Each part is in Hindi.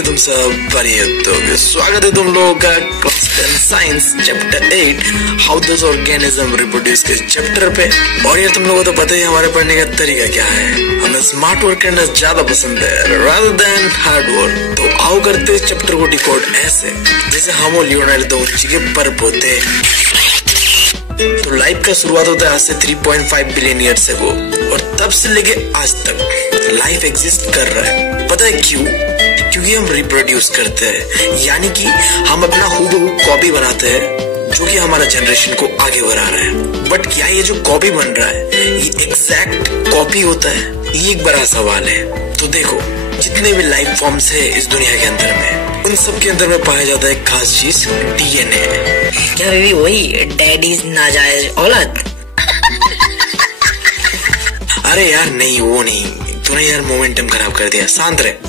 तुम सब बढ़िया तो स्वागत है तुम लोगों का class science chapter 8 how those organism reproduce के चैप्टर पे। और यार तुम लोगों को तो पता ही हमारे पढ़ने का तरीका क्या है, हमें स्मार्ट वर्क करना ज्यादा पसंद है rather than हार्ड वर्क। तो आओ करते चैप्टर को डिकोड ऐसे जैसे हम और लियोनार्डो दा विंची के पर्प होते। तो लाइफ का शुरुआत होता है आज से 3.5 बिलियन ईयर से वो, और तब से लेके आज तक लाइफ एग्जिस्ट कर रहा है। पता है क्यों? क्योंकि हम रिप्रोड्यूस करते हैं, यानी कि हम अपना हूबहू कॉपी बनाते हैं जो कि हमारा जनरेशन को आगे बढ़ा रहा है। बट क्या ये जो कॉपी बन रहा है ये एग्जैक्ट कॉपी होता है? ये एक बड़ा सवाल है। तो देखो जितने भी लाइफ फॉर्म्स है इस दुनिया के अंदर में, उन सब के अंदर में पाया जाता है एक खास चीज, डीएनए। क्या बेबी वही डैडीज नाजायज औलाद? अरे यार नहीं, वो नहीं, तूने यार मोमेंटम खराब कर दिया, शांत रहे।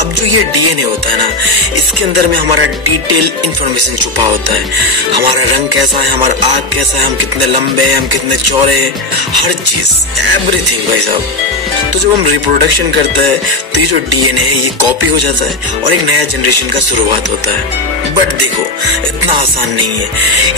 अब जो ये डीएनए होता है ना, इसके अंदर में हमारा डिटेल इंफॉर्मेशन छुपा होता है। हमारा रंग कैसा है, हमारा आँख कैसा है, हम कितने लंबे हैं, हम कितने चौड़े हैं, हर चीज एवरीथिंग भाई साहब। तो जब हम रिप्रोडक्शन करते हैं तो ये जो डीएनए है ये कॉपी हो जाता है और एक नया जनरेशन का शुरुआत होता है। बट देखो इतना आसान नहीं है।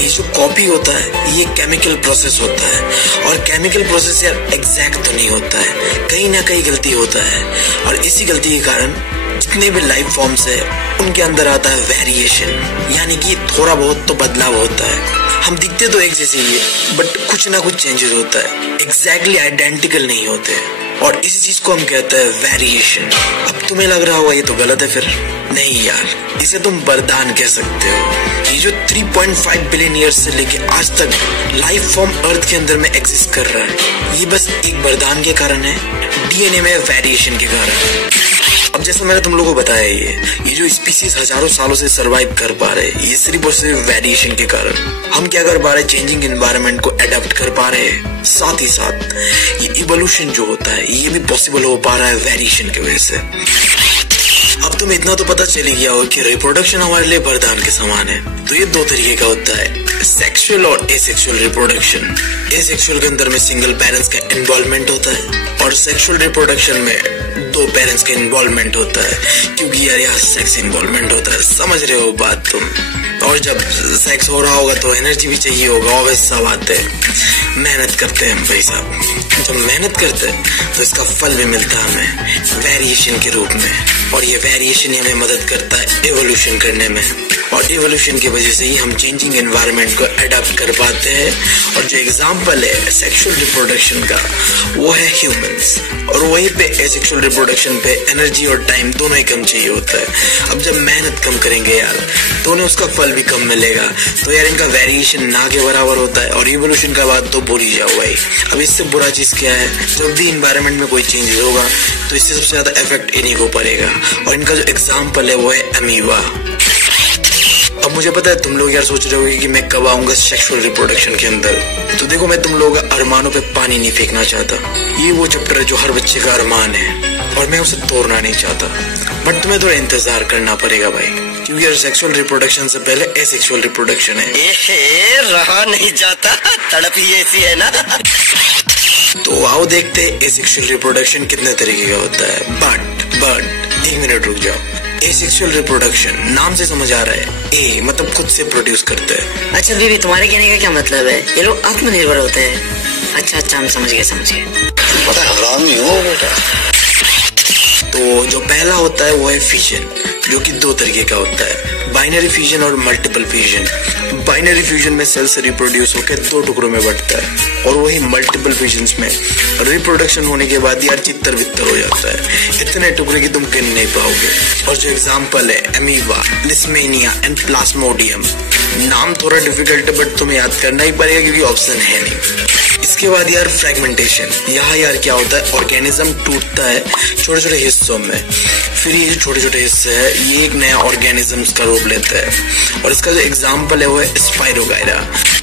ये जो कॉपी होता है ये केमिकल प्रोसेस होता है, और केमिकल प्रोसेस यार एग्जैक्ट तो नहीं होता है, कहीं ना कहीं गलती होता है। और इसी गलती के कारण जितने भी लाइफ फॉर्म्स है उनके अंदर आता है वेरिएशन, यानी कि थोड़ा बहुत तो बदलाव होता है। हम दिखते तो एक जैसे ही है बट कुछ ना कुछ चेंजेस होता है, एग्जैक्टली आइडेंटिकल नहीं होते, और इसी चीज को हम कहते हैं वेरिएशन। अब तुम्हें लग रहा होगा ये तो गलत है, फिर नहीं यार, इसे तुम वरदान कह सकते हो। ये जो 3.5 बिलियन ईयर से लेके आज तक लाइफ फॉर्म अर्थ के अंदर में एग्जिस्ट कर रहा है, ये बस एक वरदान के कारण है, डीएनए में वेरिएशन के कारण। अब जैसा मैंने तुम लोगों को बताया ये जो स्पीसीज हजारों सालों से सरवाइव कर पा रहे हैं, ये सिर्फ और सिर्फ वेरिएशन के कारण। हम क्या कर पा रहे हैं, चेंजिंग एनवायरनमेंट को अडेप्ट कर पा रहे हैं। साथ ही साथ ये इवोल्यूशन जो होता है ये भी पॉसिबल हो पा रहा है वेरिएशन की वजह से। अब तुम्हें इतना तो पता चल गया हो कि रिप्रोडक्शन हमारे लिए वरदान के समान है। तो ये दो तरीके का होता है, सेक्सुअल और एसेक्सुअल रिप्रोडक्शन। एसेक्सुअल के अंदर में सिंगल पेरेंट्स का इन्वॉल्वमेंट होता है, और सेक्सुअल रिप्रोडक्शन में दो पेरेंट्स का इन्वॉल्वमेंट होता है, क्योंकि यार यहाँ सेक्स इन्वॉल्वमेंट होता है, समझ रहे हो बात तुम। और जब सेक्स हो रहा होगा तो एनर्जी भी चाहिए होगा, ऑब्वियस सा बात है। मेहनत करते हैं हम भाई साहब, जब मेहनत करते हैं तो इसका फल भी मिलता है हमें वेरिएशन के रूप में, और ये वेरिएशन ही हमें मदद करता है एवोल्यूशन करने में, और एवोल्यूशन की वजह से ही हम चेंजिंग एनवायरनमेंट को अडॉप्ट कर पाते हैं। और जो एग्जांपल है सेक्सुअल रिप्रोडक्शन का वो है ह्यूमंस, और वहीं पे एसेक्सुअल रिप्रोडक्शन पे एनर्जी और टाइम दोनों ही कम चाहिए होता है। अब जब मेहनत कम करेंगे यार तो उन्हें उसका फल भी कम मिलेगा, तो यार इनका वेरिएशन ना के बराबर होता है। और इवोल्यूशन का बात तो भूल ही जाओ भाई। अब इससे बुरा चीज क्या है, जब भी इन्वायरमेंट में कोई चेंजेस होगा तो इससे सबसे ज्यादा इफेक्ट इन्हीं को पड़ेगा, और इनका जो एग्जाम्पल है वो है अमीबा। अब मुझे पता है तुम लोग यार सोच रहे होगे कि मैं कब आऊंगा सेक्सुअल रिप्रोडक्शन के अंदर। तो देखो मैं तुम लोगों का अरमानों पे पानी नहीं फेंकना चाहता, ये वो चैप्टर है जो हर बच्चे का अरमान है और मैं उसे तोड़ना नहीं चाहता। बट तुम्हें थोड़ा इंतजार करना पड़ेगा भाई, क्योंकि यार सेक्सुअल रिप्रोडक्शन से पहले एसेक्सुअल रिप्रोडक्शन है। रहा नहीं जाता, तड़प ही ऐसी है ना। तो आओ देखते हैं एसेक्सुअल रिप्रोडक्शन कितने तरीके का होता है। बट एक मिनट रुक जाओ, एसेक्सुअल रिप्रोडक्शन नाम से समझ आ रहा है, ए मतलब खुद से प्रोड्यूस करते हैं। अच्छा बीबी तुम्हारे कहने का क्या मतलब है, ये लोग आत्मनिर्भर होते हैं? अच्छा हम समझ गए। पता है हरामी हो बेटा। तो जो पहला होता है वो है फिजन, जो कि दो तरीके का होता है, बाइनरी फ्यूजन और मल्टीपल फ्यूजन। बाइनरी फ्यूजन में सेल से रिप्रोड्यूस होकर दो टुकड़ों में बढ़ता है, और वही मल्टीपल फ्यूजन में रिप्रोडक्शन होने के बाद यार चित्तर वित्तर हो जाता है, इतने टुकड़े की तुम गिन नहीं पाओगे। और जो एग्जाम्पल है अमीबा, लिस्मेनिया एंड प्लाज्मोडियम। नाम थोड़ा डिफिकल्ट है बट तुम्हें याद करना ही पड़ेगा क्योंकि ऑप्शन है नहीं। इसके बाद यार फ्रेगमेंटेशन। यहाँ यार क्या होता है, ऑर्गेनिज्म टूटता है छोटे छोटे हिस्सों में, फिर ये जो छोटे छोटे हिस्से है ये एक नया ऑर्गेनिज्म का रूप लेता है, और इसका जो एग्जाम्पल है वो है स्पाइरोगायरा।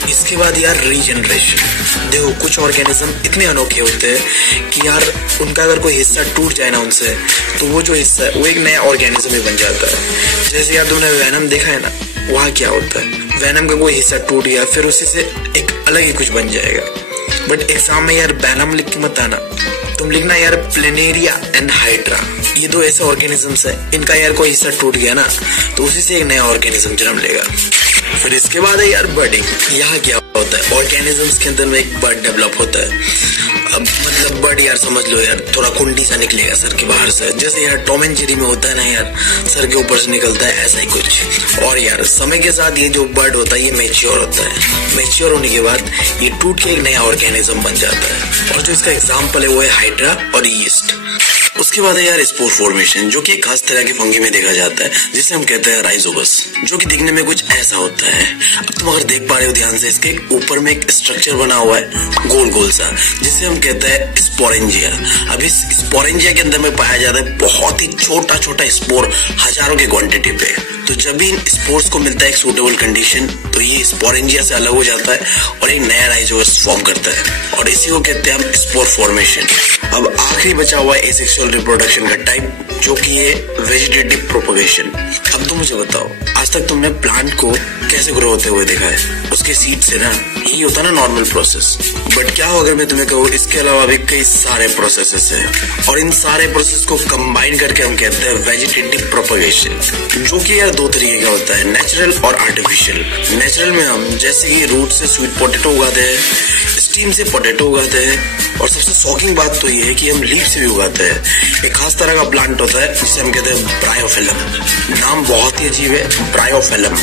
इसके बाद यार रीजनरेशन। देखो कुछ ऑर्गेनिज्म इतने अनोखे होते हैं कि यार उनका अगर कोई हिस्सा टूट जाए ना उनसे, तो वो जो हिस्सा है वो एक नया ऑर्गेनिज्म ही बन जाता है। जैसे यार तुमने वेनम देखा है ना, वहाँ क्या होता है, वेनम का कोई हिस्सा टूट गया फिर उसी से एक अलग ही कुछ बन जाएगा। बट एग्जाम में यार वेनम लिख के मत आना, तुम लिखना यार प्लेनेरिया एंड हाइड्रा। ये दो ऐसे ऑर्गेनिजम्स है, इनका यार कोई हिस्सा टूट गया ना तो उसी से एक नया ऑर्गेनिज्म जन्म लेगा। फिर इसके बाद है यार बर्डिंग। यहाँ क्या होता है, ऑर्गेनिजम्स के अंदर में एक बर्ड डेवलप होता है। अब मतलब बर्ड यार समझ लो यार थोड़ा कुंडी सा निकलेगा सर के बाहर से, जैसे यार टॉम एंड जेरी में होता है ना यार, सर के ऊपर से निकलता है, ऐसा ही कुछ। और यार समय के साथ ये जो बर्ड होता है ये मैच्योर होता है, मैच्योर होने के बाद ये टूट के एक नया ऑर्गेनिज्म बन जाता है, और जो इसका एग्जाम्पल है वो है हाइड्रा और यीस्ट। उसके बाद है यार स्पोर फॉर्मेशन, जो कि एक खास तरह के फंगी में देखा जाता है, जिसे हम कहते हैं राइजोबस, जो कि दिखने में कुछ ऐसा होता है। अब तुम अगर देख पा रहे हो ध्यान से, इसके ऊपर में एक स्ट्रक्चर बना हुआ है गोल गोल सा, जिसे हम कहते हैं स्पोरेंजिया। अब इस स्पोरेंजिया के अंदर में पाया जाता है बहुत ही छोटा छोटा स्पोर, हजारों के क्वांटिटी पे। तो जब भी इन स्पोर्स को मिलता है एक सूटेबल कंडीशन, तो ये स्पोरेंजिया से अलग हो जाता है और एक नया राइजोबस फॉर्म करता है, और इसी को कहते हैं हम स्पोर फॉर्मेशन। अब आखिरी बचा हुआ है एसेक्सुअल रिप्रोडक्शन का टाइप, जो कि है वेजिटेटिव प्रोपगेशन। अब तुम मुझे बताओ, आज तक तुमने प्लांट को कैसे ग्रो होते हुए देखा है? उसके सीड से ना, यही होता है ना नॉर्मल प्रोसेस। बट क्या हो अगर मैं तुम्हें कहूँ इसके अलावा भी कई सारे प्रोसेसेस हैं, और इन सारे प्रोसेस को कंबाइन करके हम कहते हैं वेजिटेटिव प्रोपगेशन, जो कि यार दो तरीके का होता है, नेचुरल और आर्टिफिशियल। नेचुरल में हम जैसे कि रूट से स्वीट पोटैटो उगाते हैं, स्टीम से पोटैटो उगाते हैं, और सबसे शॉकिंग बात तो ये है कि हम लीफ से भी उगाते हैं। एक खास तरह का प्लांट होता है जिसे हम कहते हैं ब्रायोफिलम। नाम बहुत ही अजीब है, ब्रायोफिलम।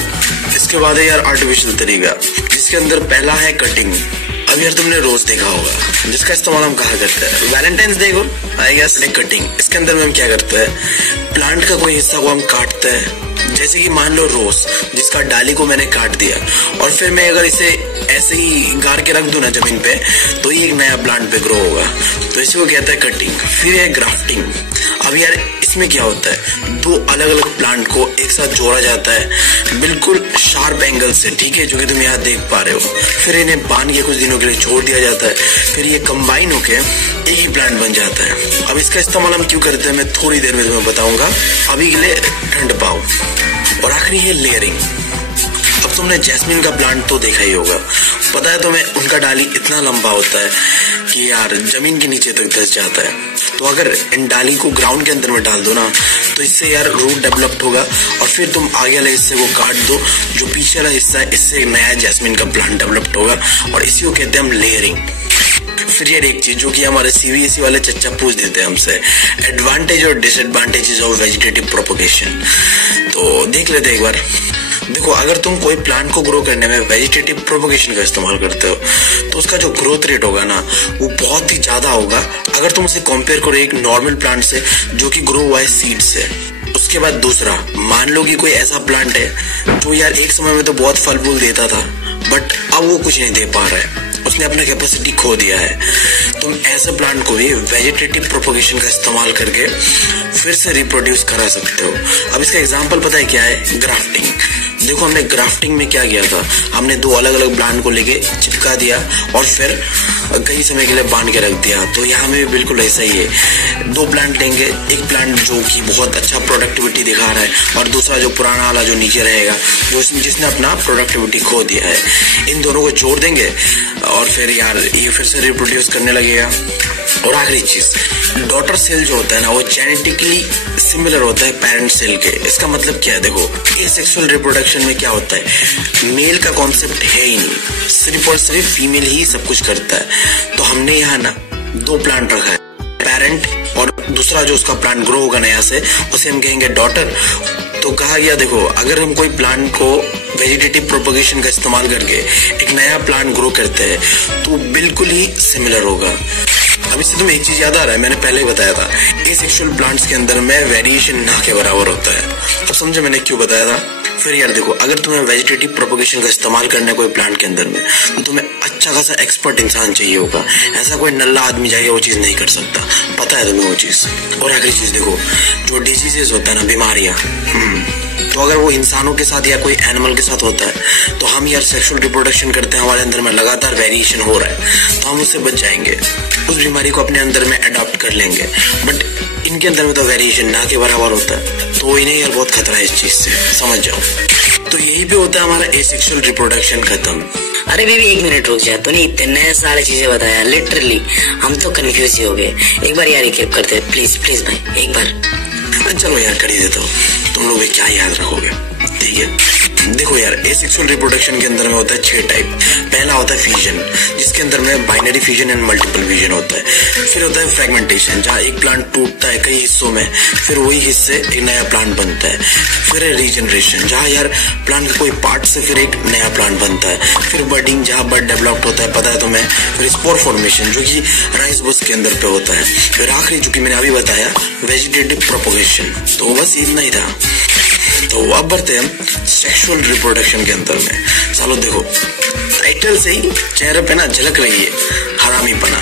इसके बाद है यार आर्टिफिशियल तरीका, जिसके अंदर पहला है कटिंग। अब यार तुमने रोज देखा होगा, जिसका इस्तेमाल हम कहा करते हैं वैलेंटाइंस डे को, आई गेस। कटिंग, इसके अंदर में हम क्या करते हैं, प्लांट का कोई हिस्सा को हम काटते हैं, जैसे कि मान लो रोज, जिसका डाली को मैंने काट दिया, और फिर मैं अगर इसे ऐसे ही गाड़ के रख दूं ना जमीन पे, तो ये एक नया प्लांट पे ग्रो होगा। तो इसी को कहते हैं कटिंग। फिर है ग्राफ्टिंग। अब यार इसमें क्या होता है, दो अलग अलग प्लांट को एक साथ जोड़ा जाता है बिल्कुल शार्प एंगल से, ठीक है, जो कि तुम यहाँ देख पा रहे हो। फिर इन्हें बांध के कुछ दिनों के लिए छोड़ दिया जाता है, फिर ये कंबाइन होके एक ही प्लांट बन जाता है। अब इसका इस्तेमाल हम क्यों करते हैं मैं थोड़ी देर में तुम्हें बताऊंगा, अभी के लिए ठंड पाओ। और आखिरी है लेयरिंग। अब तुमने जैस्मिन का प्लांट तो देखा ही होगा, पता है तुम्हें उनका डाली इतना लंबा होता है कि यार जमीन के नीचे तक धंस जाता है। तो अगर इन डाली को ग्राउंड के अंदर में डाल दो ना, तो इससे यार रूट डेवलप्ड होगा, और फिर तुम आगे वाले हिस्से को काट दो, जो पीछे वाला हिस्सा है, इससे एक नया जैस्मिन का प्लांट डेवलप्ड होगा, और इसी को कहते हैं हम लेयरिंग। फिर यार एक चीज जो कि हमारे सीबीएसई वाले चच्चा पूछ देते हैं हमसे, एडवांटेज और डिसएडवांटेजेस ऑफ वेजिटेटिव प्रोपगेशन। तो देख लेते एक बार। देखो, अगर तुम कोई प्लांट को ग्रो करने में वेजिटेटिव प्रोपगेशन का इस्तेमाल करते हो, तो उसका जो ग्रोथ रेट होगा ना, वो बहुत ही ज्यादा होगा अगर तुम उसे कंपेयर करो एक नॉर्मल प्लांट से जो कि ग्रो हुआ है सीड से। उसके बाद दूसरा, मान लो कि कोई ऐसा प्लांट है जो यार एक समय में तो बहुत फल फूल देता था, बट अब वो कुछ नहीं दे पा रहा है, उसने अपना कैपेसिटी खो दिया है। तुम ऐसे प्लांट को भी वेजिटेटिव प्रोपगेशन का इस्तेमाल करके फिर से रिप्रोड्यूस करा सकते हो। अब इसका एग्जांपल पता है क्या है, ग्राफ्टिंग। देखो, हमने ग्राफ्टिंग में क्या किया था, हमने दो अलग अलग प्लांट को लेके चिपका दिया और फिर कई समय के लिए बांध के रख दिया। तो यहाँ में भी बिल्कुल ऐसा ही है, दो प्लांट लेंगे, एक प्लांट जो कि बहुत अच्छा प्रोडक्टिविटी दिखा रहा है, और दूसरा जो पुराना वाला जो नीचे रहेगा, जिसने अपना प्रोडक्टिविटी खो दिया है। इन दोनों को जोड़ देंगे और फिर यार ये फिर से रिप्रोड्यूस करने लगेगा। और आखिरी चीज, डॉटर सेल जो होता है ना, वो जेनेटिकली सिमिलर होता है पेरेंट सेल के। इसका मतलब क्या है, देखो, एसेक्सुअल रिप्रोडक्शन में क्या होता है, मेल का कॉन्सेप्ट है ही नहीं, सिर्फ और सिर्फ फीमेल ही सब कुछ करता है। तो हमने यहाँ ना दो प्लांट रखा है, पेरेंट और दूसरा जो उसका प्लांट ग्रो होगा नया से, उसे हम कहेंगे डॉटर। तो कहा गया, देखो, अगर हम कोई प्लांट को वेजिटेटिव प्रोपगेशन का इस्तेमाल करके एक नया प्लांट ग्रो करते हैं, तो बिल्कुल ही सिमिलर होगा। अब इससे तुम्हें एक चीज याद आ रहा है, मैंने पहले ही बताया था, एसेक्सुअल प्लांट्स के अंदर में वेरिएशन ना के बराबर होता है। अब समझो मैंने क्यों बताया था। फिर यार देखो, अगर तुम्हें वेजिटेटिव प्रोपोगेशन का इस्तेमाल करना है कोई प्लांट के अंदर में, तो तुम्हें अच्छा खासा एक्सपर्ट इंसान चाहिए होगा। ऐसा कोई नल्ला आदमी जाके वो चीज नहीं कर सकता, पता है तुम्हें वो चीज। और आखिरी चीज देखो, जो डिजीजेस होता है ना, बीमारियां, तो अगर वो इंसानों के साथ या कोई एनिमल के साथ होता है, तो हम यार सेक्सुअल रिप्रोडक्शन करते हैं, हमारे अंदर में लगातार वेरिएशन हो रहा है, तो हम उससे बच जाएंगे, उस बीमारी को अपने अंदर में अडॉप्ट कर लेंगे। बट इनके अंदर में तो वेरिएशन ना के बराबर होता है, तो इन्हें यार बहुत खतरा है इस चीज से, समझ जाओ। तो यही पे होता है हमारा एसेक्सुअल रिप्रोडक्शन खत्म। अरे बीबी एक मिनट रुक जा, तूने इतने सारे चीजें बताया, लिटरली हम तो कंफ्यूज ही हो गए। एक बार यार रिकैप करते, प्लीज प्लीज भाई एक बार। चलो यार कर ही देता हूँ, तुम लोग क्या याद रखोगे, ठीक है। देखो यार, एसेक्सुअल रिप्रोडक्शन के अंदर में होता है 6 टाइप। पहला होता है फ्यूजन, जिसके अंदर में binary fusion and multiple fusion होता है। फिर होता है फ्रेगमेंटेशन, जहाँ एक प्लांट टूटता है कई हिस्सों में, फिर वही हिस्से एक नया प्लांट बनता है। फिर है रीजनरेशन, जहाँ यार प्लांट का कोई पार्ट से फिर एक नया प्लांट बनता है। फिर बडिंग, जहाँ बड डेवलप्ड होता है, पता है तुम्हें। फिर स्पोर फॉर्मेशन, जो कि राइस बस के अंदर पे होता है। फिर आखिरी जो कि मैंने अभी बताया, वेजिटेटिव प्रोपोगेशन। तो बस इतना ही था। तो अब बढ़ते हैं सेक्सुअल रिप्रोडक्शन के अंदर में। चलो देखो, टाइटल से ही चेहरे पे ना झलक रही है हरामीपना।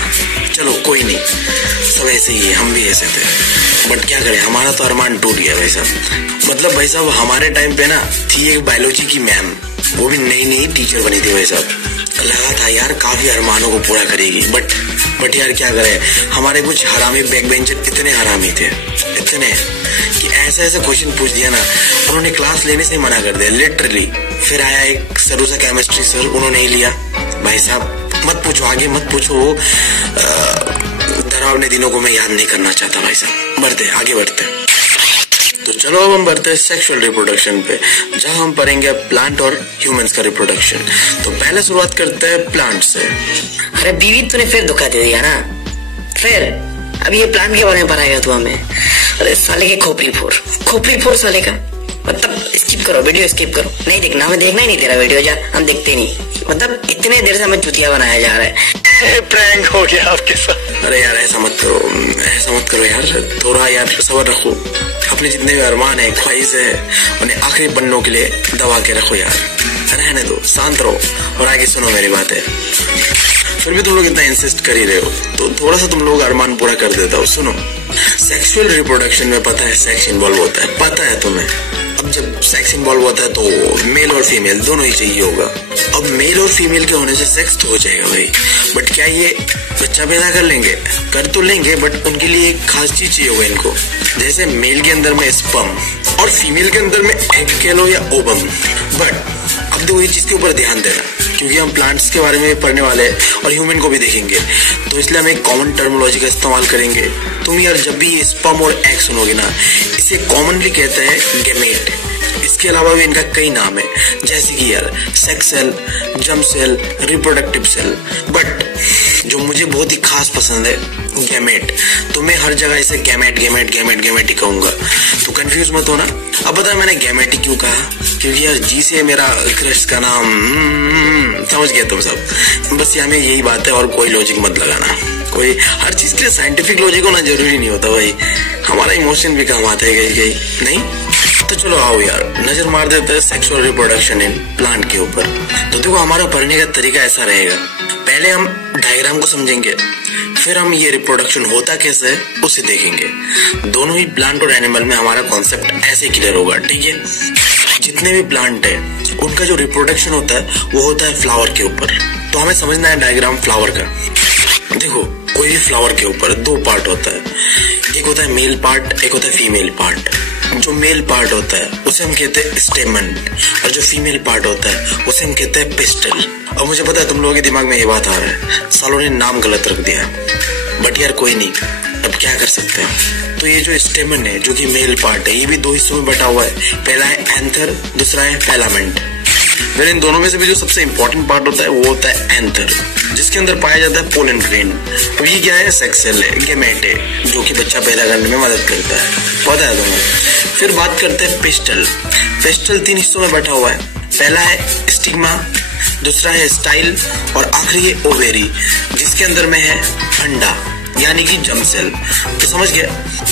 चलो कोई नहीं, सब ऐसे ही है, हम भी ऐसे थे, बट क्या करें, हमारा तो अरमान टूट गया भाई साहब। मतलब भाई साहब, हमारे टाइम पे ना थी एक बायोलॉजी की मैम, वो भी नई नई टीचर बनी थी भाई साहब। लगा था यार काफी अरमानों को पूरा करेगी, बट यार क्या करें, हमारे कुछ हरामी बैक बेंचर इतने हरामी थे, इतने कि ऐसा ऐसा क्वेश्चन पूछ दिया ना, उन्होंने क्लास लेने से मना कर दिया लिटरली। फिर आया एक सरू सा केमिस्ट्री सर, उन्होंने ही लिया। भाई साहब मत पूछो, आगे मत पूछो, वो डरावने दिनों को मैं याद नहीं करना चाहता भाई साहब। बढ़ते आगे बढ़ते। तो चलो अब हम बढ़ते हैं सेक्सुअल रिप्रोडक्शन पे, जहां हम पढ़ेंगे प्लांट और ह्यूमंस का रिप्रोडक्शन। तो पहले शुरुआत करते हैं प्लांट से। अरे बीवी तूने फिर धोखा दे दिया ना, फिर अब ये प्लांट के बारे में पढ़ाएगा तू हमें। अरे साले के खोपड़ी फोड़ साले का। मतलब स्किप करो, वीडियो स्किप करो, नहीं देखना, हमें देखना ही नहीं तेरा वीडियो, जा हम देखते नहीं। मतलब इतने देर से हमें चुतिया बनाया जा रहा है। प्रैंक हो गया आपके साथ। अरे यार ऐसा मत करो यार, थोड़ा यार सब्र रखो। अपने जितने भी अरमान है, ख्वाहिश है, उन्हें आखिरी पन्नों के लिए दबा के रखो यार, रहने दो, शांत रहो और आगे सुनो मेरी बातें। फिर भी तुम लोग इतना इंसिस्ट कर ही रहे हो, तो थोड़ा सा तुम लोग अरमान पूरा कर देता हो। सुनो, सेक्सुअल रिप्रोडक्शन में पता है सेक्स इन्वॉल्व होता है, पता है तुम्हें। अब जब सेक्स इन्वॉल्व होता है तो मेल और फीमेल दोनों ही चाहिए होगा। अब मेल और फीमेल के होने से सेक्स तो हो जाएगा भाई, बट क्या ये बच्चा पैदा कर लेंगे? कर तो लेंगे, बट उनके लिए एक खास चीज चाहिए होगा इनको। जैसे मेल के अंदर में स्पर्म और फीमेल के अंदर में एग कह लो या ओवम। बट अब देखो ये चीज के ऊपर ध्यान देना, क्योंकि हम प्लांट्स के बारे में पढ़ने वाले हैं और ह्यूमन को भी देखेंगे, तो इसलिए हम एक कॉमन टर्मिनोलॉजी का इस्तेमाल करेंगे। तुम यार जब भी स्पर्म और एग सुनोगे ना, इसे कॉमनली कहते हैं गैमेट। इसके अलावा भी इनका कई नाम है, जैसे कि यार sex cell, germ cell, reproductive cell. But जो मुझे बहुत ही खास पसंद है, गैमेट। तो मैं हर जगह इसे गैमेट ही कहूंगा, तो कंफ्यूज मत होना। अब बता मैंने गैमेट ही क्यों कहा, क्योंकि यार जी से मेरा क्रश का नाम, समझ गए तुम सब। बस यहाँ में यही बात है और कोई लॉजिक मत लगाना। कोई हर चीज के लिए साइंटिफिक लॉजिक होना जरूरी नहीं होता भाई, हमारा इमोशन भी काम आता है कहीं नहीं। तो चलो आओ यार नजर मार देते हैं सेक्सुअल रिप्रोडक्शन इन प्लांट के ऊपर। तो देखो हमारा पढ़ने का तरीका ऐसा रहेगा, पहले हम डायग्राम को समझेंगे, फिर हम ये रिप्रोडक्शन होता कैसे है उसे देखेंगे। दोनों ही प्लांट और एनिमल में हमारा कॉन्सेप्ट ऐसे क्लियर होगा, ठीक है। जितने भी प्लांट है उनका जो रिप्रोडक्शन होता है वो होता है फ्लावर के ऊपर। तो हमें समझना है डायग्राम फ्लावर का। देखो कोई भी फ्लावर के ऊपर 2 पार्ट होता है, एक होता है मेल पार्ट, एक होता है फीमेल पार्ट। जो मेल पार्ट होता है उसे हम कहते हैं स्टेमन, और जो फीमेल पार्ट होता है उसे हम कहते हैं पिस्टल। और मुझे पता है तुम लोगों के दिमाग में ये बात आ रहा है, सालों ने नाम गलत रख दिया, बट यार कोई नहीं, अब क्या कर सकते हैं। तो ये जो स्टेमन है जो कि मेल पार्ट है, ये भी 2 हिस्सों में बटा हुआ है, पहला है एंथर, दूसरा है फिलामेंट। फिर इन दोनों में से भी जो सबसे इंपॉर्टेंट पार्ट होता है वो होता है एंथर, जिसके अंदर पाया जाता है पोलन ग्रेन। अब ये क्या है, सेक्स सेल है, गैमेट है, जो कि बच्चा पैदा करने में मदद करता है, पता है तुम्हें। फिर बात करते हैं पिस्टल। पिस्टल 3 हिस्सों में बटा हुआ है, पहला है स्टिग्मा, दूसरा है स्टाइल और आखिरी है ओवेरी, जिसके अंदर में है अंडा। यानी कि जर्म सेल। तो समझ गए,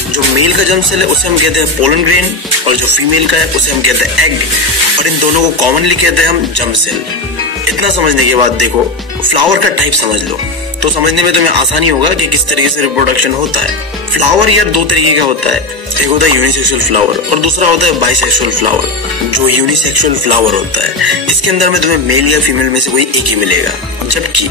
जो मेल का जर्म सेल है उसे हम कहते हैं पोलन ग्रेन, और जो फीमेल का है उसे हम कहते हैं एग, और इन दोनों को कॉमनली कहते हैं हम जर्म सेल। इतना समझने के बाद देखो फ्लावर का टाइप समझ लो, तो समझने में तुम्हें आसानी होगा कि किस तरीके से रिप्रोडक्शन होता है। फ्लावर यार दो तरीके का होता है, एक होता है यूनिसेक्सुअल फ्लावर और दूसरा होता है बाइसेक्सुअल फ्लावर। जो यूनिसेक्सुअल फ्लावर होता है इसके अंदर में तुम्हें मेल या फीमेल में से कोई एक ही मिलेगा, जबकि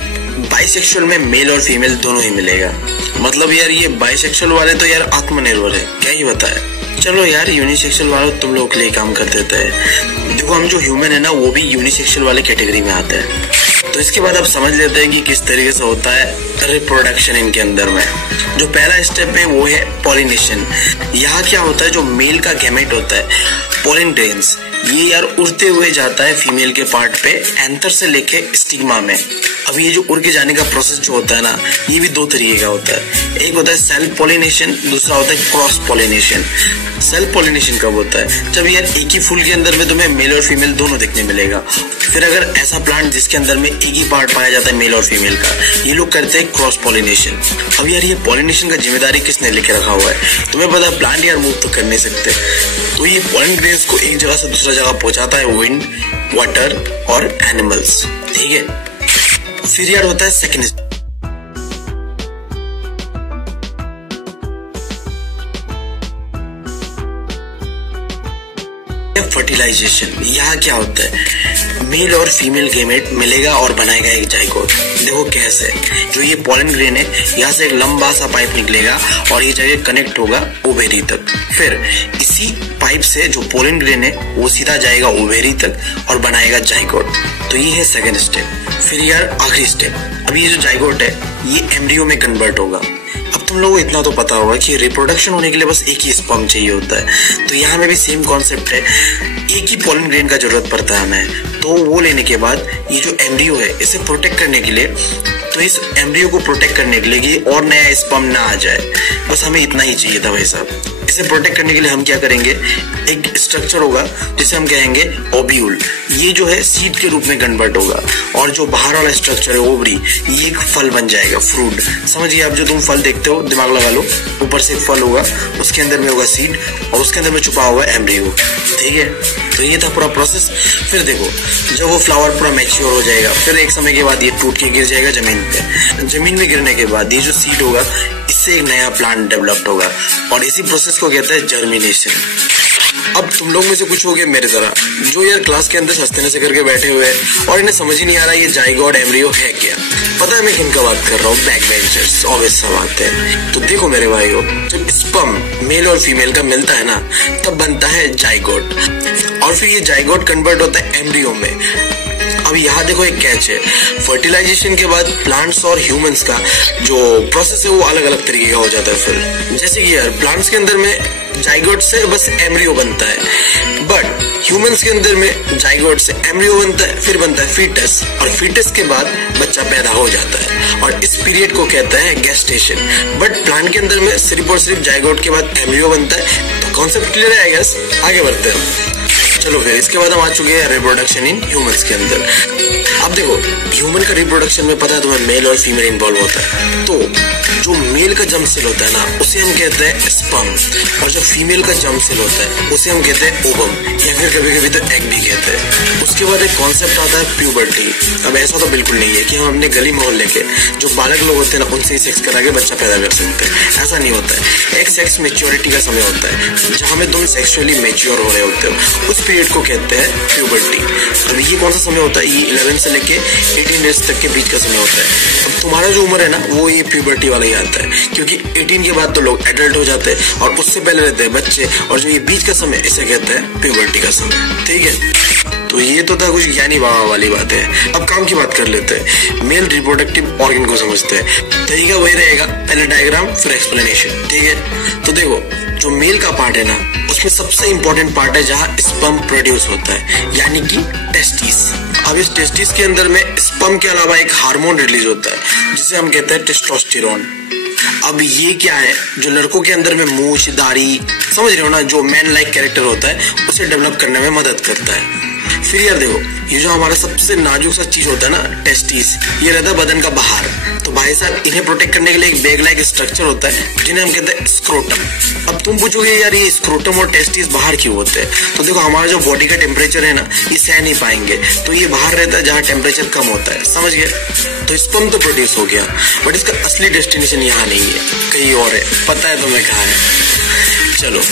बाइसेक्सुअल में मेल और फीमेल दोनों ही मिलेगा। मतलब यार ये बाइसेक्सुअल वाले तो यार आत्मनिर्भर है, क्या ही बताए। चलो यार यूनिसेक्सुअल वाले तुम लोगों के लिए काम कर देते हैं। देखो हम जो ह्यूमन है ना वो भी यूनिसेक्सुअल वाले कैटेगरी में आते हैं। तो इसके बाद आप समझ लेते हैं कि किस तरीके से होता है रिप्रोडक्शन इनके अंदर में। जो पहला स्टेप है वो है पॉलिनेशन। यहाँ क्या होता है, जो मेल का गैमेट होता है पोलन ग्रेन्स, ये यार उड़ते हुए जाता है फीमेल के पार्ट पे एंथर से लेके स्टिग्मा में। अब ये जो उड़ के जाने का प्रोसेस जो होता है ना ये भी दो तरीके का होता है, एक होता है सेल्फ पॉलिनेशन, दूसरा होता है क्रॉस पॉलिनेशन। सेल्फ पॉलिनेशन कब होता है, जब यार एक ही फूल के अंदर में तुम्हें मेल और फीमेल दोनों देखने मिलेगा। फिर अगर ऐसा प्लांट जिसके अंदर में एक ही पार्ट पाया जाता है मेल और फीमेल का, ये लोग करते हैं क्रॉस पॉलिनेशन। अब यार ये पॉलिनेशन का जिम्मेदारी किसने लेके रखा हुआ है, तुम्हें पता है प्लांट यार मूव तो कर नहीं सकते, तो ये पोलन ग्रेन्स को एक जगह से दूसरा जगह पहुंचाता है विंड, वाटर और एनिमल्स, ठीक है। फिर यार होता है सेकंड फर्टिलाइजेशन। यहाँ क्या होता है, मेल और फीमेल गैमेट मिलेगा और बनाएगा एक जाइगोट। देखो कैसे, जो ये पोलन ग्रेन है यहाँ से एक लंबा सा पाइप निकलेगा और ये जाके कनेक्ट होगा ओवेरी तक। फिर इसी पाइप से जो पोलन ग्रेन है वो सीधा जाएगा ओवेरी तक और बनाएगा जाइगोट। तो ये है सेकेंड स्टेप। फिर यार आखिरी स्टेप, अब ये जो जाइगोट है ये एम्ब्रियो में कन्वर्ट होगा। अब तुम लोगों को इतना तो पता होगा कि रिप्रोडक्शन होने के लिए बस एक ही स्पर्म चाहिए होता है, तो यहाँ में भी सेम कॉन्सेप्ट है, एक ही पोलन ग्रेन का जरूरत पड़ता है हमें। तो वो लेने के बाद ये जो एम्ब्रियो है इसे प्रोटेक्ट करने के लिए, तो इस एम्ब्रियो को प्रोटेक्ट करने के लिए कि और नया स्पर्म ना आ जाए, बस हमें इतना ही चाहिए था भाई साहब। इसे प्रोटेक्ट करने के लिए हम क्या करेंगे, एक स्ट्रक्चर होगा जिसे हम कहेंगे ओव्यूल। ये जो है सीड के रूप में कन्वर्ट होगा, और जो बाहर वाला स्ट्रक्चर है ओवरी, ये एक फल बन जाएगा, फ्रूट। समझिए आप जो तुम फल देखते हो, दिमाग लगा लो, ऊपर से एक फल होगा, उसके अंदर में होगा सीड और उसके अंदर में छुपा हुआ एम्ब्रियो, ठीक है। तो ये था पूरा प्रोसेस। फिर देखो जब वो फ्लावर पूरा मैच्योर हो जाएगा, फिर एक समय के बाद ये टूट के गिर जाएगा जमीन पे। जमीन में गिरने के बाद ये जो सीड होगा इससे एक नया प्लांट डेवलप्ड होगा, और इसी प्रोसेस को कहते हैं जर्मिनेशन। अब तुम लोग में से कुछ हो गए मेरे तरह जो यार क्लास के अंदर सस्ते से करके बैठे हुए हैं और इन्हें समझ ही नहीं आ रहा ये जाइगोट एम्ब्रियो है क्या। पता है मैं किनका बात कर रहा हूँ, बैक बेंचर्स, ऑब्वियस सा बात है। तो देखो मेरे भाइयों, जब स्पर्म मेल और फीमेल का मिलता है ना तब बनता है जाइगोट, और फिर ये जाइगोट कन्वर्ट होता है एम्ब्रियो में। अब यहाँ देखो एक कैच है, फर्टिलाइजेशन के बाद प्लांट्स और ह्यूमंस का जो प्रोसेस है वो अलग अलग तरीके का हो जाता है। फिर जैसे कि यार प्लांट्स के अंदर में जाइगोट से बस एम्ब्रियो बनता है, बट ह्यूमंस के अंदर में जाइगोट से एम्ब्रियो बनता है, फिर बनता है फीटस, और फीटस के बाद बच्चा पैदा हो जाता है, और इस पीरियड को कहते हैं गेस्टेशन। बट प्लांट के अंदर में सिर्फ और सिर्फ जाइगोट के बाद एम्ब्रियो बनता है। तो कॉन्सेप्ट क्लियर है आई गेस, आगे बढ़ते हैं। चलो फिर इसके बाद हम आ चुके हैं रिप्रोडक्शन इन ह्यूमंस के अंदर। अब देखो ह्यूमन का रिप्रोडक्शन में पता है तुम्हें मेल और फीमेल इन्वॉल्व होता है। तो जो मेल का जर्म सेल होता है ना उसे हम कहते हैं स्पर्म, और जो फीमेल का जर्म सेल होता है उसे हम कहते हैं ओवम, या फिर कभी कभी तो एग भी कहते हैं। उसके बाद एक कॉन्सेप्ट आता है प्यूबर्टी। अब ऐसा तो बिल्कुल नहीं है कि हम अपने गली मोहल्ले के जो बालक लोग होते हैं ना उनसे ही सेक्स करा के बच्चा पैदा कर सकते हैं, ऐसा नहीं होता है। एक सेक्स मेच्योरिटी का समय होता है जहाँ में तुम सेक्सुअली मेच्योर हो रहे होते हो, उस पीरियड को कहते हैं प्यूबर्टी। अब ये कौन सा समय होता है, ये 11 से लेके 18 ईयर्स तक के बीच का समय होता है। अब तुम्हारा जो उम्र है ना वो ये प्यूबर्टी वाला ही आता है, क्योंकि 18 के बाद तो लोग एडल्ट हो जाते हैं और उससे पहले रहते हैं बच्चे, और जो ये बीच का समय इसे कहते हैं प्यूबर्टी का समय, ठीक है। तो ये तो था कुछ ज्ञानी बाबा वाली बात है। अब काम की बात कर लेते हैं, मेल रिप्रोडक्टिव ऑर्गन को समझते हैं। तरीका वही रहेगा, पहले डायग्राम फिर एक्सप्लेनेशन, ठीक है। तो देखो जो मेल का पार्ट है ना उसमें सबसे इंपॉर्टेंट पार्ट है जहाँ स्पर्म प्रोड्यूस होता है, यानी कि टेस्टिस। अब इस टेस्टिस के अंदर में स्पर्म के अलावा एक हार्मोन रिलीज होता है जिसे हम कहते हैं टेस्टोस्टेरोन। अब ये क्या है, जो लड़कों के अंदर में मूछ दाढ़ी, समझ रहे हो ना, जो मैन लाइक कैरेक्टर होता है उसे डेवलप करने में मदद करता है। फिर यार देखो ये जो हमारा सबसे नाजुक सा चीज होता है ना टेस्टिस, ये रहता है बदन का बाहर। तो भाई साहब इन्हें प्रोटेक्ट करने के लिए एक बैग लाइक स्ट्रक्चर होता है जिन्हें हम कहते हैं स्क्रोटम। अब तुम पूछोगे यार ये स्क्रोटम और टेस्टिस बाहर क्यों होते हैं? तो देखो हमारा जो बॉडी का टेम्परेचर है ना ये सह नहीं पाएंगे, तो ये बाहर रहता है जहाँ टेम्परेचर कम होता है, समझ गए? तो स्पर्म तो प्रोड्यूस हो गया, बट इसका असली डेस्टिनेशन यहाँ नहीं है, कहीं और है। पता है तुम्हें कहाँ है? चलो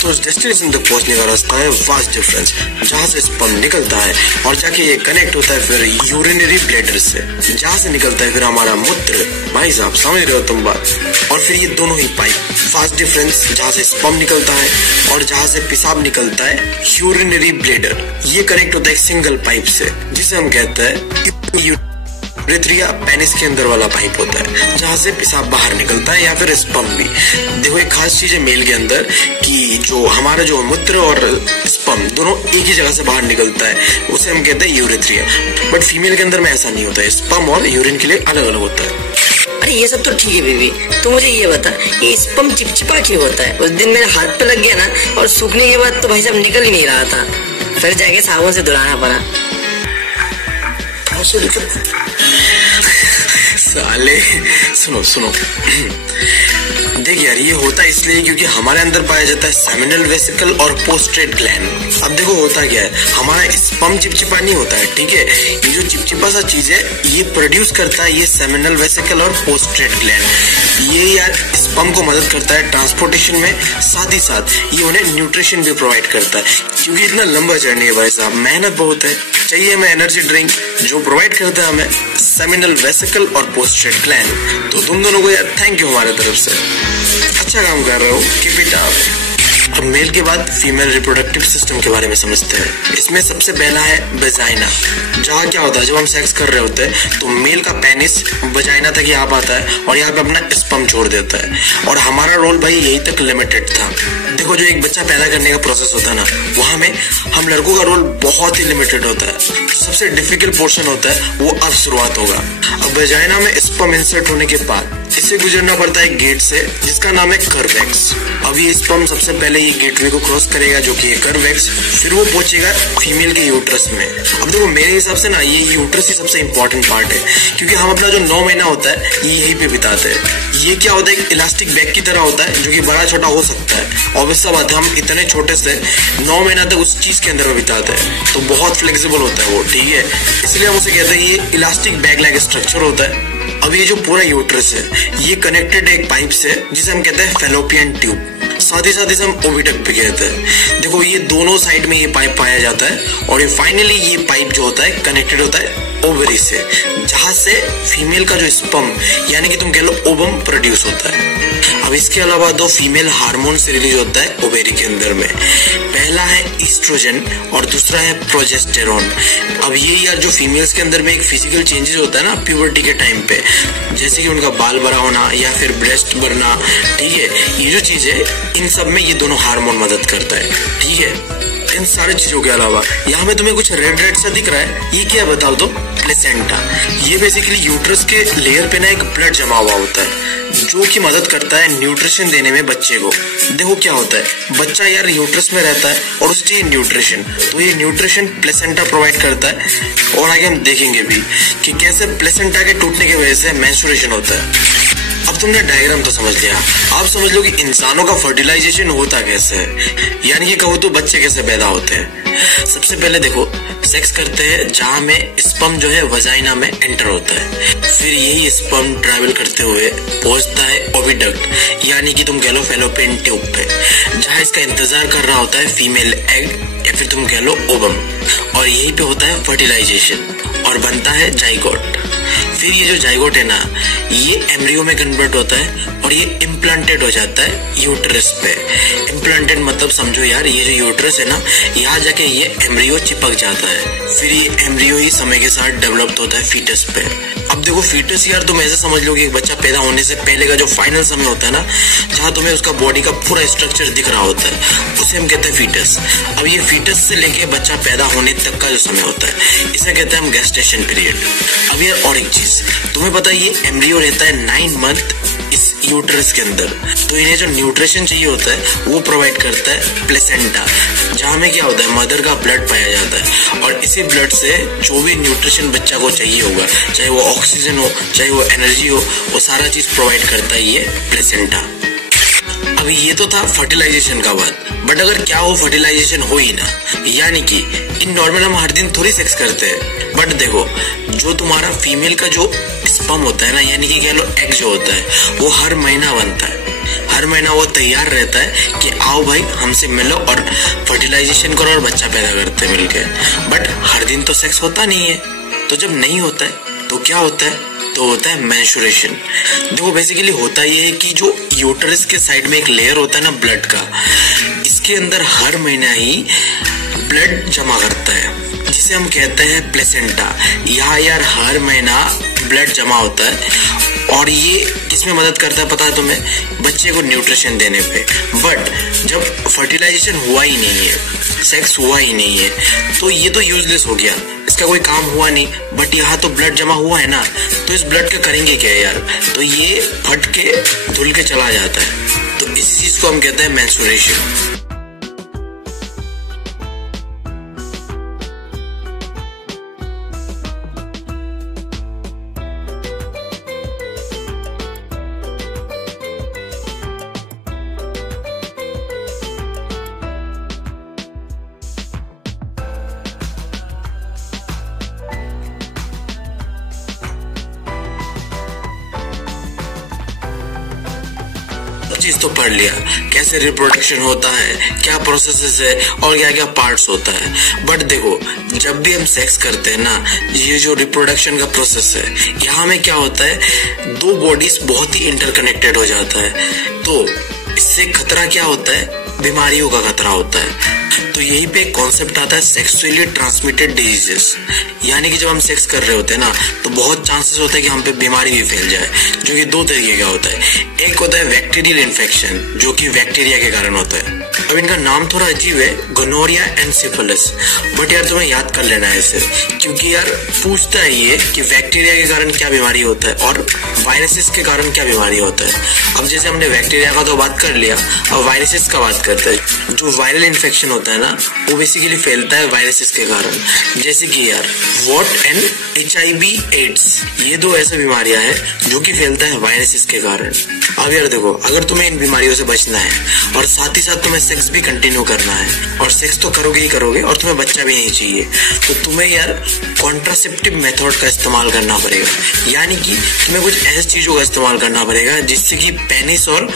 तो उस डेस्टिनेशन तक पहुंचने का रास्ता है वास्ट डिफरेंस, जहाँ से स्पर्म निकलता है और जाके ये कनेक्ट होता है फिर यूरिनरी ब्लैडर से, जहाँ से निकलता है फिर हमारा मूत्र। भाई साहब समझ रहे हो तुम बात? और फिर ये दोनों ही पाइप, फास्ट डिफरेंस जहाँ से स्पर्म निकलता है और जहाँ से पेशाब निकलता है यूरिनरी ब्लैडर, ये कनेक्ट होता है एक सिंगल पाइप से जिसे हम कहते हैं यूरेथ्रिया। पेनिस के अंदर वाला पाइप होता है जहाँ से पेशाब बाहर निकलता है या फिर स्पर्म भी। देखो एक खास चीज है मेल के अंदर कि जो हमारा जो मूत्र और स्पर्म दोनों एक ही जगह से बाहर निकलता है, उसे हम कहते हैं यूरेथ्रिया। बट फीमेल के अंदर में ऐसा नहीं होता है, स्पर्म और यूरिन के लिए अलग अलग होता है। अरे ये सब तो ठीक है बेबी, तो मुझे ये बता ये स्पर्म चिपचिपा क्यों होता है? उस दिन मेरे हाथ पे लग गया ना और सूखने के बाद तो भाई साहब निकल ही नहीं रहा था, फिर जाके साबुन से धुलाना पड़ा। साले सुनो सुनो देख यार ये होता है इसलिए क्योंकि हमारे अंदर पाया जाता है सेमिनल वेसिकल और पोस्ट्रेट ग्लैंड। अब देखो होता क्या है, हमारा स्पर्म चिपचिपा नहीं होता है, ठीक है? ये जो चिपचिपा सा चीज है ये प्रोड्यूस करता है ये सेमिनल वेसिकल और पोस्ट्रेट ग्लैंड। ये यार स्पर्म को मदद करता है ट्रांसपोर्टेशन में, साथ ही साथ ये उन्हें न्यूट्रिशन भी प्रोवाइड करता है। क्योंकि इतना लंबा जर्नी है भाई साहब, मेहनत बहुत है, चाहिए हमें एनर्जी ड्रिंक जो प्रोवाइड करता है हमें सेमिनल वेसिकल और पोस्ट्रेट ग्लैंड। तो तुम दोनों को यार थैंक यू हमारे तरफ से, अच्छा काम कर रहे हो, कीप इट अप। अब मेल के बाद फीमेल रिप्रोडक्टिव सिस्टम के बारे में समझते हैं। इसमें सबसे पहला है वजाइना। जहाँ क्या होता है जब हम सेक्स कर रहे होते हैं तो मेल का पेनिस वजाइना तक यहाँ आता है और यहाँ पे अपना स्पर्म छोड़ देता है, और हमारा रोल भाई यही तक लिमिटेड था। देखो जो एक बच्चा पैदा करने का प्रोसेस होता है ना, वहां में हम लड़कों का रोल बहुत ही लिमिटेड होता है। सबसे डिफिकल्ट पोर्शन होता है वो अब शुरुआत होगा। अब वजाइना में स्पर्म इंसर्ट होने के बाद इसे गुजरना पड़ता है गेट से जिसका नाम है कर्वेक्स। अब ये स्पर्म सबसे पहले ये गेटवे को क्रॉस करेगा जो कि है कर्वेक्स, फिर वो पहुंचेगा फीमेल के यूट्रस में। अब देखो मेरे हिसाब से ना ये यूट्रस ही सबसे इंपॉर्टेंट पार्ट है, क्योंकि हम अपना जो 9 महीना होता है ये यहीं पे बिताते हैं। ये क्या होता है एक इलास्टिक बैग की तरह होता है जो कि बड़ा छोटा हो सकता है, ऑब्वियस सा बात है हम इतने छोटे से 9 महीना तक उस चीज के अंदर में बिताते हैं, तो बहुत फ्लेक्सिबल होता है वो, ठीक है? इसलिए हम उसे कहते हैं ये इलास्टिक बैग लाइक स्ट्रक्चर होता है। अब ये जो पूरा यूट्रस है ये कनेक्टेड है एक पाइप से जिसे हम कहते हैं फेलोपियन ट्यूब, साथ ही साथ इसे हम ओविडक्ट भी कहते हैं। देखो ये दोनों साइड में ये पाइप पाया जाता है और ये फाइनली ये पाइप जो होता है कनेक्टेड होता है ओवरी से, जहां से फीमेल का जो स्पर्म यानी कि तुम कह लो ओवम प्रोड्यूस होता है। अब इसके अलावा 2 फीमेल हार्मोन से रिलीज होता है ओवेरी के अंदर में, पहला है ईस्ट्रोजन और दूसरा है प्रोजेस्टेरोन। अब ये यार जो फीमेल्स के अंदर में एक फिजिकल चेंजेस होता है ना प्यूबर्टी के टाइम पे, जैसे कि उनका बाल बड़ा होना या फिर ब्रेस्ट बढ़ना, ठीक है? ये जो चीज है इन सब में ये दोनों हार्मोन मदद करता है, ठीक है? इन सारी चीजों के अलावा यहाँ में तुम्हें कुछ रेड रेड सा दिख रहा है, ये क्या बताओ तो? प्लेसेंटा। ये बेसिकली यूट्रस के लेयर पे ना एक ब्लड जमा हुआ होता है जो कि मदद करता है न्यूट्रिशन देने में बच्चे को। देखो क्या होता है बच्चा यार यूट्रस में रहता है और उससे चाहिए न्यूट्रिशन, तो ये न्यूट्रिशन प्लेसेंटा प्रोवाइड करता है। और आगे हम देखेंगे भी कि कैसे प्लेसेंटा के टूटने की वजह से मेंस्ट्रुएशन होता है। अब तुमने डायग्राम तो समझ लिया, आप समझ लो कि इंसानों का फर्टिलाइजेशन होता कैसे है, यानी कि कहो तो बच्चे कैसे पैदा होते हैं। सबसे पहले देखो सेक्स करते हैं जहाँ में स्पर्म जो है वजाइना में एंटर होता है, फिर यही स्पर्म ट्रैवल करते हुए पहुंचता है ओविडक्ट यानी कि तुम कह लो फेलोपियन ट्यूब पे, जहाँ इसका इंतजार कर रहा होता है फीमेल एग या फिर तुम कह लो ओवम, और यही पे होता है फर्टिलाइजेशन और बनता है जाइगोट। फिर ये जो जाइगोट है ना ये एम्ब्रियो में कन्वर्ट होता है और ये इम्प्लांटेड हो जाता है यूट्रस पे। इम्प्लांटेड मतलब समझो यार ये जो यूट्रस है ना यहाँ जाके ये एम्ब्रियो चिपक जाता है, फिर ये एम्ब्रियो ही समय के साथ डेवलप होता है फीटस पे। अब देखो फीटस यार तुम ऐसे समझ लो कि एक बच्चा पैदा होने से पहले का जो फाइनल समय होता है ना, जहाँ तुम्हें उसका बॉडी का पूरा स्ट्रक्चर दिख रहा होता है, उसे हम कहते हैं फीटस। अब ये फीटस से लेके बच्चा पैदा होने तक का जो समय होता है इसे कहते हैं हम गेस्टेशन पीरियड। अब यार और एक चीज तुम्हें पता है ये एम्ब्रियो रहता है 9 मंथ इस यूट्रस के अंदर। तो इन्हें जो न्यूट्रिशन चाहिए होता है वो प्रोवाइड करता है प्लेसेंटा, जहाँ में क्या होता है मदर का ब्लड पाया जाता है, और इसी ब्लड से जो भी न्यूट्रिशन बच्चा को चाहिए होगा, चाहे वो ऑक्सीजन हो चाहे वो एनर्जी हो, वो सारा चीज प्रोवाइड करता है ये प्लेसेंटा। अभी ये तो था फर्टिलाइजेशन का बात, बट अगर क्या वो फर्टिलाइजेशन हो ही ना, यानी कि इन नॉर्मल हम हर दिन थोड़ी सेक्स करते हैं, बट देखो जो तुम्हारा फीमेल का जो स्पर्म होता है ना, यानी कि कह लो एग जो होता है, वो हर महीना बनता है। हर महीना वो तैयार रहता है कि आओ भाई हमसे मिलो और फर्टिलाइजेशन करो और बच्चा पैदा करते हैं मिलके। बट हर दिन तो सेक्स होता नहीं है, तो जब नहीं होता है तो क्या होता है, तो होता है मेंस्ट्रुएशन। देखो बेसिकली होता ये है कि जो यूट्रस के साइड में एक लेयर होता है ना ब्लड का, इसके अंदर हर महीना ही ब्लड जमा करता है, जिसे हम कहते हैं प्लेसेंटा। यहाँ यार हर महीना ब्लड जमा होता है, और ये किसमें मदद करता है पता है तुम्हें, बच्चे को न्यूट्रिशन देने पे। बट जब फर्टिलाइजेशन हुआ ही नहीं है, सेक्स हुआ ही नहीं है, तो ये तो यूजलेस हो गया, इसका कोई काम हुआ नहीं। बट यहाँ तो ब्लड जमा हुआ है ना, तो इस ब्लड का करेंगे क्या यार, तो ये फट के धुल के चला जाता है। तो इस चीज को हम कहते हैं मेंस्ट्रुएशन। चीज तो पढ़ लिया, कैसे रिप्रोडक्शन होता है, क्या प्रोसेसेस है और क्या क्या पार्ट्स होता है। बट देखो जब भी हम सेक्स करते हैं ना, ये जो रिप्रोडक्शन का प्रोसेस है, यहाँ में क्या होता है, दो बॉडीज बहुत ही इंटरकनेक्टेड हो जाता है। तो इससे खतरा क्या होता है, बीमारियों का खतरा होता है। तो यही पे एक कॉन्सेप्ट आता है सेक्सुअली ट्रांसमिटेड डिजीजेस, यानी कि जब हम सेक्स कर रहे होते हैं ना, तो बहुत चांसेस होता है कि हम पे बीमारी भी फैल जाए, जो कि दो तरीके का होता है। एक होता है बैक्टीरियल इन्फेक्शन, जो कि बैक्टीरिया के कारण होता है। अब इनका नाम थोड़ा अजीब है, गोनोरिया एंड सिफिलिस, बट यार तुम्हें याद कर लेना है इसे, क्योंकि यार पूछता है ये कि बैक्टीरिया के कारण क्या बीमारी होता है और वायरसेस के कारण क्या बीमारी होता है। अब जैसे हमने बैक्टीरिया का तो बात कर लिया, अब वायरसेस का बात करते हैं। जो वायरल इन्फेक्शन होता है ना, वो बेसिकली फैलता है वायरसेस के कारण, जैसे कि यार वॉट एंड HIV एड्स, ये दो ऐसी बीमारियां हैं जो कि फैलता है वायरसेस के कारण। अब यार देखो, अगर तुम्हें इन बीमारियों से बचना है और साथ ही साथ तुम्हें सेक्स भी कंटिन्यू करना है, और सेक्स तो करोगे ही करोगे और तुम्हें बच्चा भी नहीं चाहिए, तो तुम्हें यार कॉन्ट्रासेप्टिव मेथड का इस्तेमाल करना पड़ेगा। यानी कि तुम्हें कुछ ऐसी चीजों का इस्तेमाल करना पड़ेगा जिससे कि पेनिस और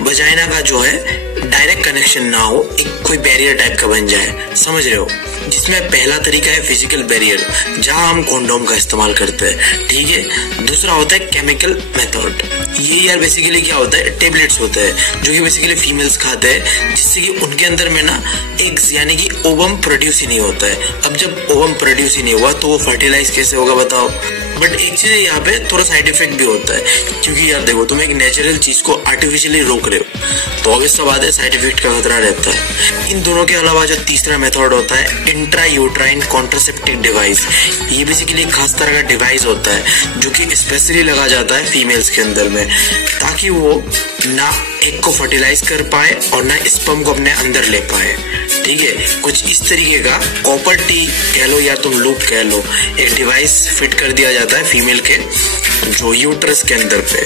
वजाइना का जो है डायरेक्ट कनेक्शन ना हो, एक कोई बैरियर टाइप का बन जाए, समझ रहे हो। जिसमें पहला तरीका है फिजिकल बैरियर, जहां हम कॉन्डोम का इस्तेमाल करते हैं, ठीक है। दूसरा होता है केमिकल मेथड, ये यार बेसिकली क्या होता है, टेबलेट्स होते हैं जो कि बेसिकली फीमेल्स खाते हैं, जिससे कि उनके अंदर में ना एग्स यानी कि ओवम प्रोड्यूस ही नहीं होता है। अब जब ओवम प्रोड्यूस ही नहीं हुआ तो वो फर्टिलाइज कैसे होगा बताओ। बट एक चीज यहाँ पे थोड़ा साइड इफेक्ट भी होता है, क्योंकि यार देखो तुम एक नेचुरल चीज को आर्टिफिशियली रोक रहे हो, तो ऑब्वियस सा बात है साइड इफेक्ट का खतरा रहता है। इन दोनों के अलावा जो तीसरा मेथड होता है इंट्रा यूट्राइन कॉन्ट्रासेप्टिव डिवाइस, ये बेसिकली एक खास तरह का डिवाइस होता है जो कि स्पेशली लगा जाता है फीमेल्स के अंदर में, ताकि वो ना एग को फर्टिलाइज कर पाए और ना स्पर्म को अपने अंदर ले पाए, ठीक है। कुछ इस तरीके का कॉपर टी कह लो या तुम लूप कह लो, एक डिवाइस फिट कर दिया जाता है फीमेल के जो यूट्रस के अंदर पे,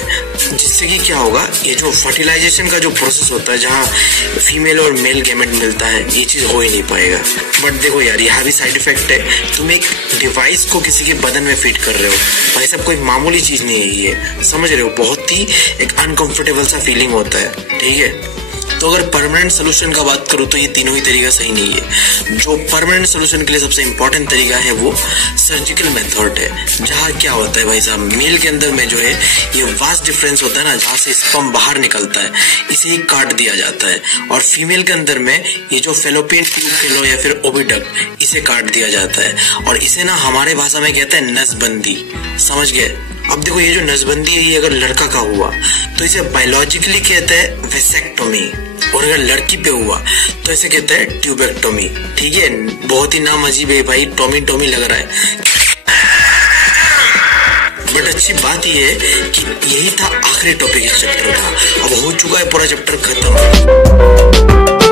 जिससे कि क्या होगा, ये जो फर्टिलाइजेशन का जो प्रोसेस होता है जहाँ फीमेल और मेल गैमेट मिलता है, ये चीज हो ही नहीं पाएगा। बट देखो यार यहाँ भी साइड इफेक्ट है, तुम एक डिवाइस को किसी के बदन में फिट कर रहे हो, भाई साहब कोई मामूली चीज नहीं है ये, समझ रहे हो, बहुत ही एक अनकंफर्टेबल सा फीलिंग होता है, ठीक है। तो अगर परमानेंट सोल्यूशन का बात करूं तो ये तीनों ही तरीका सही नहीं है। जो परमानेंट सोल्यूशन के लिए सबसे इंपॉर्टेंट तरीका है वो सर्जिकल मेथड है, जहाँ क्या होता है भाई साहब, मेल के अंदर में जो है ये वास्ट डिफरेंस होता है ना, जहाँ से स्पर्म बाहर निकलता है, इसे ही काट दिया जाता है, और फीमेल के अंदर में ये जो फेलोपियन ट्यूब कह लो या फिर ओविडक्ट, इसे काट दिया जाता है, और इसे ना हमारे भाषा में कहते हैं नसबंदी, समझ गए। अब देखो ये जो नसबंदी है, ये अगर लड़का का हुआ तो इसे बायोलॉजिकली कहते हैं वेसेक्टोमी, और अगर लड़की पे हुआ तो इसे कहते हैं ट्यूबेक्टोमी, ठीक है। बहुत ही नाम अजीब है भाई, टोमी टोमी लग रहा है। बट अच्छी बात यह है कि यही था आखिरी टॉपिक इस चैप्टर का। अब हो चुका है पूरा चैप्टर खत्म।